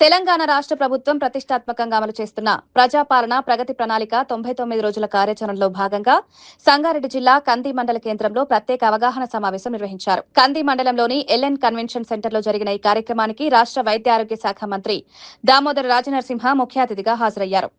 తెలంగాణ రాష్ట్ర ప్రభుత్వం ప్రతిష్టాత్మకంగా అమలు చేస్తున్న ప్రజాపాలన ప్రగతి ప్రణాళిక 99 రోజుల కార్యాచరణలో భాగంగా సంగారెడ్డి జిల్లా కంది మండల కేంద్రంలో ప్రత్యేక అవగాహన సమావేశం నిర్వహించారు. కంది మండలంలోని ఎల్ఎన్ కన్వెన్షన్ సెంటర్లో జరిగిన ఈ కార్యక్రమానికి రాష్ట్ర వైద్య ఆరోగ్య శాఖ మంత్రి దామోదర రాజనరసింహ ముఖ్య అతిథిగా హాజరయ్యారు.